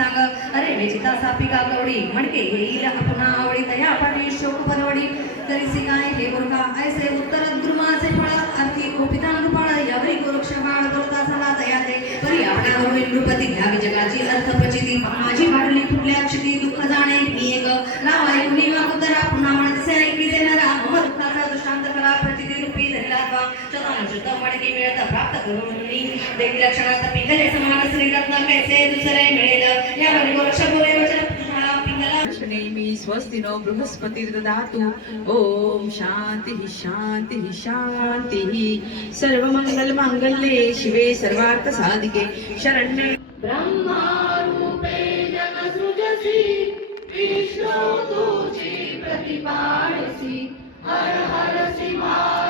सांग अरे वेचिता सापी का गवडी म्हणके येईल पुन्हा आवडी तया पाठी शोक परवडी तरी सिंगाय हे बुरका ऐसे उत्तर द्रुमाचे फळ अर्थी कोपिता नृपाळ यावरी गोरक्ष बाळ बोलता झाला तया ते परी आपणा होईल नृपती घ्यावी जगाची अर्थ चतानुचित मडकी मिळत प्राप्त करून मी देखील लक्षणात पिंगले समान श्रीरत्न कैसे दुसरे मिळेल. यावरी गोरक्ष बोले वचन नेहमी स्वस्तिनो बृहस्पतिर्ददातु ॐ शान्तिः शान्तिः शान्तिः सर्वमङ्गलमाङ्गल्ये शिवे सर्वार्थसाधिके. शरण्ये. ब्रह्मारूपे जनसृजसि विष्णु तुझी प्रतिपाडसी हर हरसि मार उतरविसि पार देऊनी आत्मज्ञान प्रणती किमी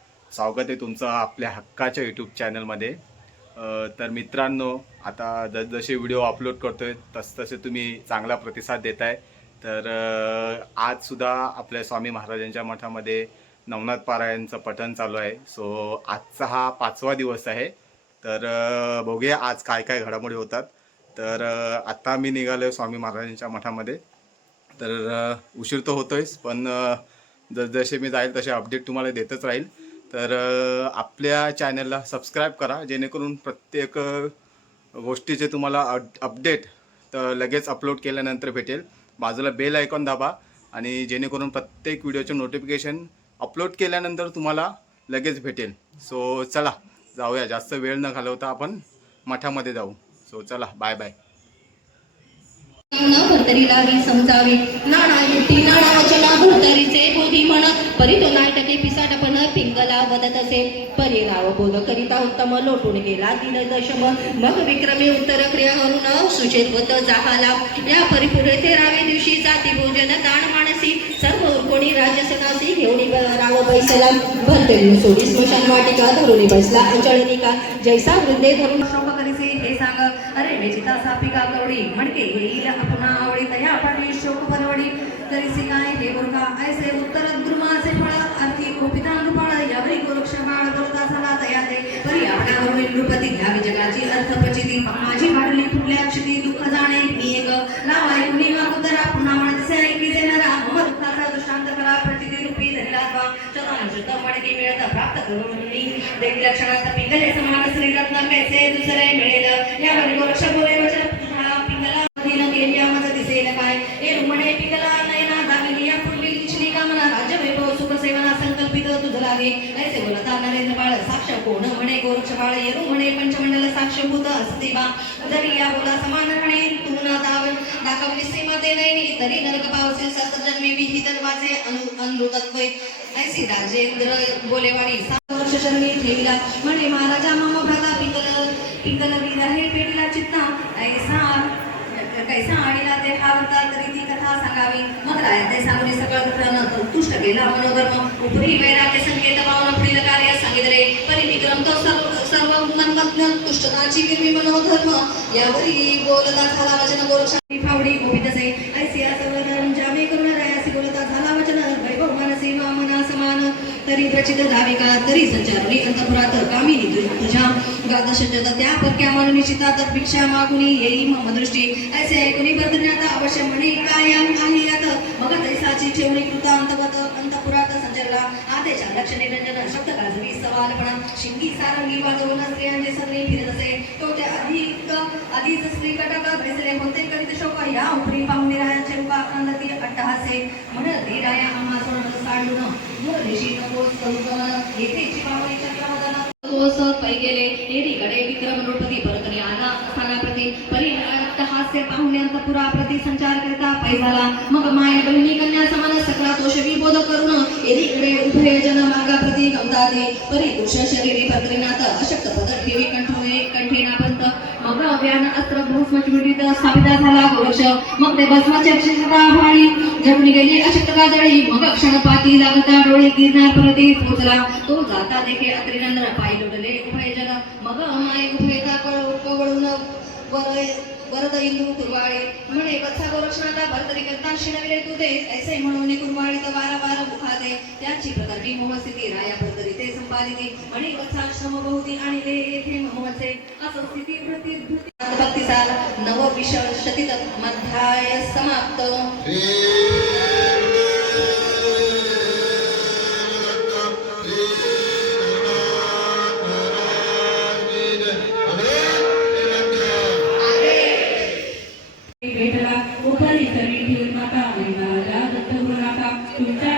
स्वागत आहे तुमचं आपल्या हक्काच्या यूट्यूब चॅनलमध्ये तर मित्रांनो आता जसजसे व्हिडिओ अपलोड करतो आहे तसतसे तुम्ही चांगला प्रतिसाद देत आहे तर आजसुद्धा आपल्या स्वामी महाराजांच्या मठामध्ये नवनाथ पारायणचं पठण चालू आहे. सो आजचा हा पाचवा दिवस आहे. तर बघूया आज काय काय घडामोडी होतात. तर आत्ता मी निघालो आहे स्वामी महाराजांच्या मठामध्ये. तर उशीर तर होतोयच पण जसजसे मी जाईल तसे अपडेट तुम्हाला देतच राहील. तर आपल्या चॅनलला सबस्क्राईब करा जेणेकरून प्रत्येक गोष्टीचे तुम्हाला अप अपडेट तर लगेच अपलोड केल्यानंतर भेटेल. बाजूला बेल आयकॉन दाबा आणि जेणेकरून प्रत्येक व्हिडिओचे नोटिफिकेशन अपलोड केल्यानंतर तुम्हाला लगेच भेटेल. सो चला जाऊया. जास्त वेळ न घालवता आपण मठामध्ये जाऊ. सो चला बाय बाय न भरतरी लावी समजावे. नाणा युती नाणा वचना भरतरीचे बोधी म्हण. परी तो नाटके पिसाटपण पिंगला वदत असे. परी परिराव बोध करिता उत्तम लोटून गेला दिन दशम. मग विक्रमी उत्तर क्रिया करून सुचेत होत जाहाला. या परिपुढे तेरावे दिवशी जाती भोजन दान मानसी सर्व कोणी राजसनासी घेऊन राव बैसला. भरतरी सोडी स्मशान वाटिका धरून बसला अंचळनिका. जैसा वृद्धे धरून शोक करीसे हे सांग. अरे वेचिता सापिका गवडी म्हणके येईल नृपती घ्यावी जगाची अर्थ प्रचिती माझी वाढली फुटल्या क्षिती दुःख जाणे मी एक लावाय कुणी वाकुतरा पुन्हा म्हणते ऐकी देणारा मम दुःखाचा दृष्टांत करा प्रचिती रूपी धरला त्वा चतानुचित मडकी मिळत प्राप्त करून मी देखील लक्षणात पिंगले समान श्रीरत्न कैसे दुसरे मिळेल? यावर गोरक्ष बोले संकल्पित ऐसे बोलता नरेंद्र बाळ साक्ष कोण म्हणे? गोरक्ष बाळ येरू म्हणे. पंचमंडल साक्षभूत असते बा. जरी या बोला समान राहणे तू न दाव दाखवली सीमा ते नाही तरी नरक पावसे सतजन्मी विहित वाचे अनु अनृतत्व ऐसी राजेंद्र बोलेवाडी सात वर्ष शरणी ठेविला. म्हणे महाराजा मामा भ्राता पिकल पिकल वीर हे पेटीला चित्ता ऐसा कैसा आणिला ते हा वृत्ता तरी ती कथा सांगावी. मग राया ते सांगणे सकळ कथन तुष्ट केला. मनोधर्म उपरी वैराग्य संकेत पावन पुढील कार्य सांगितले परी विक्रम तो सर्व सर्व मनमग्न तुष्टताची गिरवी मनोधर्म. यावरी बोलता झाला वचन गोरक्षामी फावडी गोविंदसे ऐसी सर्व धर्म जामे करुण रायासी बोलता झाला वचन वैभव मानसी वामना समान तरी धावे धाविका तरी संचारली अंतपुरात कामिनी तुझ्या तुझ्या द्वादश त्या परक्या मानून निश्चितात भिक्षा मागुनी येई मम दृष्टी. ऐसे ऐकुनी बदलण्यात अवश्य म्हणे कायम आहे यात. मग तैसाची ठेवणी कृता अंतगत अंतपुरात संचरला. आदेशा लक्ष निरंजन शब्द गाजवी सवालपणा. शिंगी सारंगी वाजवून स्त्रियांचे सगळे फिरत असे. तो ते अधिक आधीच स्त्री कटक भेसले होते करीत शोक. या उपरी पाहुणे रायाचे रूपा आनंदी अट्टहासे. म्हण धीराया आम्हा सोडून साडून मुरलीशी नकोस गेले येडीकडे विक्रम नृपती परतरी आला सांगा प्रती परिणाम हास्य पाहुण्यांत पुरा प्रती संचार करता पै झाला मग माय बहिणी कन्या समान सकला तोष विबोध करून येडीकडे उभय जन मागा प्रती गवताते परी पुरुष अभियान अस्त्र भस्माची विडीत स्थापित झाला गोरक्ष मग ते भस्माची अक्षरता भाळी जडून गेली अशक्तता जळी मग क्षणपाती लागता डोळे गिरणार परती पोचला. तो जाता देखे अत्रिनंदन पायी लोटले उभय जग. मग माय उभयता कळ कवळून वर वरद इंदू कुरवाळे. म्हणे कथा गोरक्षणाचा भरतरी करता शिणविले तू दे ऐसे म्हणून कुरवाळी तर वारा वारा मुखाते त्याची प्रकारची मोहस्थिती राया भरतरी ते संपादिती. म्हणे कथा श्रम बहुती आणि ते येथे मोहचे असं स्थिती वृत्ती नव समाप्त। भेटला उपरी तरी ठेवून माता महिना तुमच्या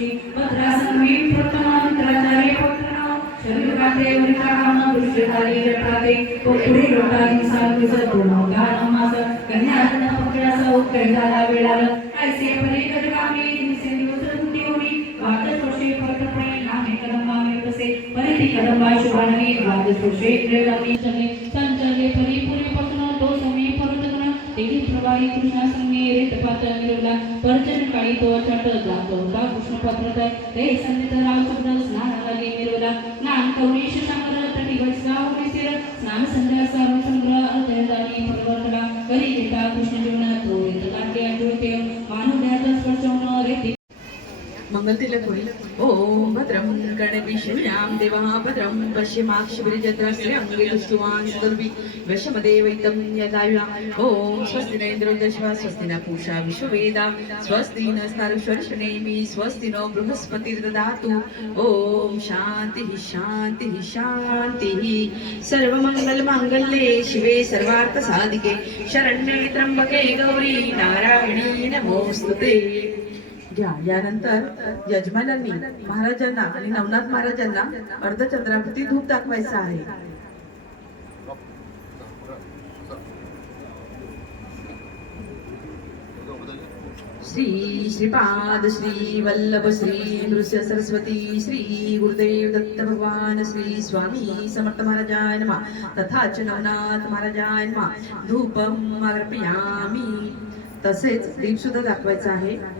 झाली ऋषी भद्रासन मी प्रथम मित्राचार्य शरीराते वरिष्ठान दृश्यकारी जठाते तो पुढे लोटारी साधूच पूर्ण गानमास कन्याजन पकडास ऐसे परे गजगामी दिसे दिवस तुटी वाद सोशे परतपणे नामे कदंबा मिळतसे परिती कदंबा शुभानगी वाद सोशे प्रेरणी चले काळी कृष्णा संगी रेत पात्र मिळवला परचन काळी तो अचट जातो. का कृष्ण पत्रत ते संगीत राव शब्द स्नानाला गे मिळवला स्नान कौणेश सांगर तटी घटसा विसिर स्नान संध्या सर्व संग्रह अतयदानी परवर्तला करी घेता कृष्ण जीवन तो येत लागे आठवते. मानव देहाचा स्पर्श मंगलतिलक होईल ओम भद्रं ओ देवः भद्रं पश्यमाक्षिभिर्जत्रास्त्रे अङ्गे दुष्टुवान् सुदर्भि वशमदेवैतं यदायुना ॐ स्वस्ति न इन्द्रोदश्वा स्वस्ति न पूषा विश्ववेदा स्वस्ति न स्तारुष्वर्षणेमि स्वस्ति नो बृहस्पतिर्ददातु। ॐ शान्तिः शान्तिः शान्तिः। सर्वमङ्गलमाङ्गल्ये शिवे सर्वार्थसाधिके। शरण्ये त्र्यम्बके गौरी नारायणी नमोऽस्तु ते। घ्या. यानंतर यजमानांनी महाराजांना आणि नवनाथ महाराजांना अर्धचंद्राप्रती धूप दाखवायचा आहे. श्री श्रीपाद श्री वल्लभ श्री नृस्य सरस्वती श्री गुरुदेव दत्त भगवान श्री स्वामी समर्थ महाराजाय नमः. तथा च नवनाथ महाराजाय नमः. धूपम अर्पयामी. तसेच दीप सुद्धा दाखवायचा आहे.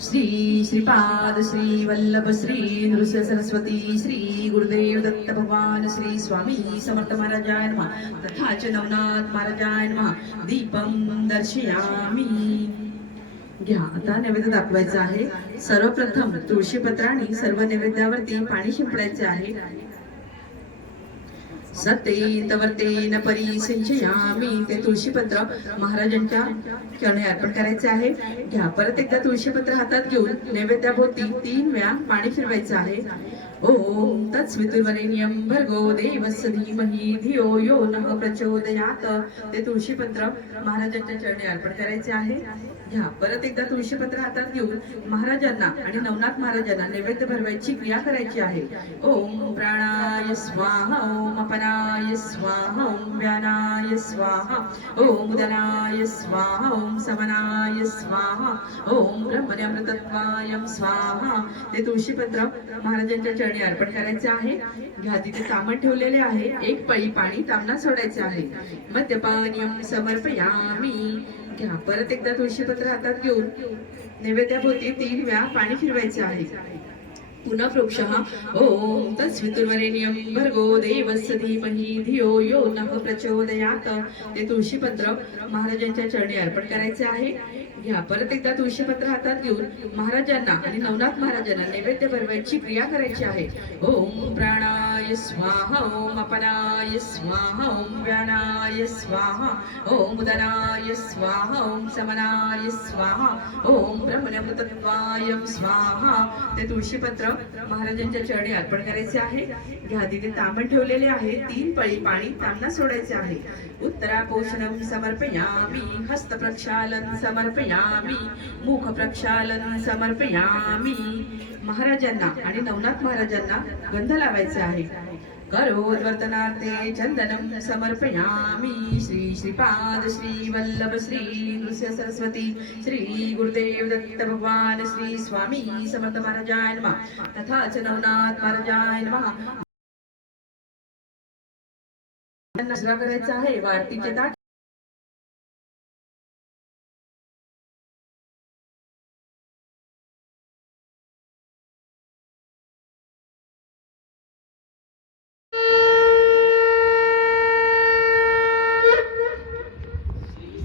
श्री श्रीपाद श्री वल्लभ श्री नृस्य सरस्वती श्री गुरुदेव दत्त भगवान श्री स्वामी समर्थ महाराजाय नमः. तथा च नवनाथ महाराजाय नमः. दीपम दर्शयामी. घ्या आता नैवेद्य दाखवायचा आहे. सर्वप्रथम तुळशीपत्राने सर्व नैवेद्यावरती पाणी शिंपडायचे आहे. सतेन तवर्तेन परिसिंचयामी ते तुळशीपत्र. महाराजांच्या चरणी अर्पण करायचे आहे. घ्या परत एकदा तुळशीपत्र हातात घेऊन नैवेद्याभोवती तीन वेळा पाणी फिरवायचं आहे. ओम तत्स्वितुर्वरेण्यं भर्गो देवस्य धीमहि धियो यो नः प्रचोदयात. ते तुळशीपत्र महाराजांच्या चरणी अर्पण करायचे आहे. घ्या परत एकदा तुळशीपत्र हातात घेऊन महाराजांना आणि नवनाथ महाराजांना नैवेद्य भरवायची क्रिया करायची आहे. ओम प्राणाय स्वाहा ओम अपनाय स्वाहा ओम व्यानाय स्वाहा ओम उदनाय स्वाहा ओम समनाय स्वाहा ओम ब्रह्मन्यामृतत्वाय स्वाहा. ते तुळशीपत्र महाराजांच्या चरणी अर्पण करायचे आहे. घ्या तिथे तामण ठेवलेले आहे. एक पळी पाणी तांबडा सोडायचे आहे. मद्यपान्यम समर्पयामी. घ्या. परत एकदा तुळशीपत्र हातात घेऊन नैवेद्याभोवती तीन वेळा पाणी फिरवायचे आहे. पुनः वृक्षः ॐ तत्स्वितुर्वरेण्यं भर्गो देवस्य धीमहि धियो यो नः प्रचोदयात। ते तुळशीपत्र महाराजांच्या चरणी अर्पण करायचे आहे. घ्या परत एकदा तुळशीपत्र हातात घेऊन महाराजांना आणि नवनाथ महाराजांना नैवेद्य भरवायची क्रिया करायची आहे. ओम प्राणाय स्वाहा ओम अपनाय स्वाहा ओम व्यानाय स्वाहा ओम उदनाय स्वाहा ओम समनाय स्वाहा ओम ब्रह्मण्यमृतत्वाय स्वाहा। ते तुळशीपत्र महाराजांच्या चरणी अर्पण करायचे आहे. घ्या तिथे तांबण ठेवलेले आहे. तीन पळी पाणी तांबणा सोडायचे आहे. उत्तरापोषणम समर्पयामी हस्त प्रक्षालन समर्पयामी मुख प्रक्षालन समर्पयामी. महाराजांना आणि नवनाथ महाराजांना गंध लावायचे आहे. करोद्वर्तनार्थे चन्दनं समर्पयामि श्री श्रीपाद श्री वल्लभ श्री नृस्य सरस्वती श्री गुरुदेव दत्त भगवान श्री स्वामी समर्थ महाराजाय नमः। तथा च नवनाथ महाराजाय नमः। करायचा आहे वारतीचे ताट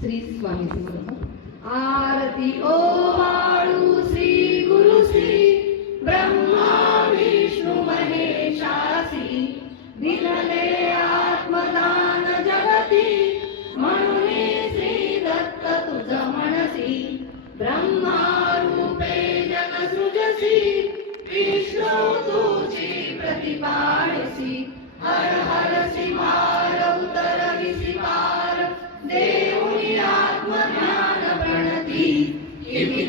श्री स्वामी समर्थ आरती ओ वाळू श्री गुरु श्री ब्रह्मा विष्णू महेशासी दिलले आत्मदान जगती म्हणून श्री दत्त तुझ म्हणसी ब्रह्मा रूपे जग सृजसी विष्णू तुझी प्रतिपाडसी हर हर सिमार उतर विसिमार देव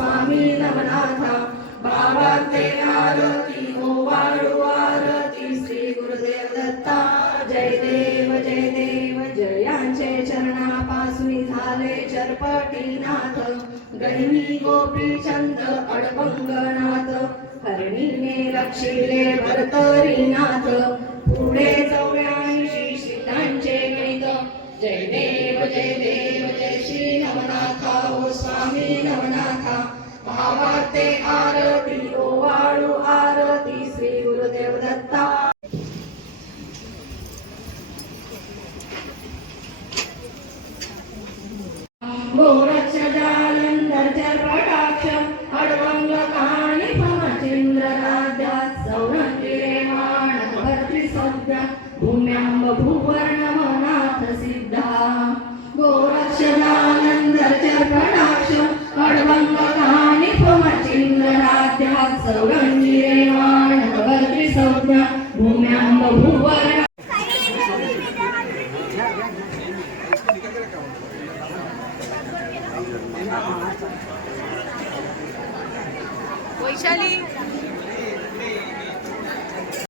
स्वामी नवनाथा बाबा ते आरती हो वाळू आरती श्री गुरुदेव दत्ता जय देव जय देव जयांचे चरणापासून झाले चरपटीनाथ गहिनी गोपीचंद अडबंगनाथ हरणीने रक्षिले भावाते आरती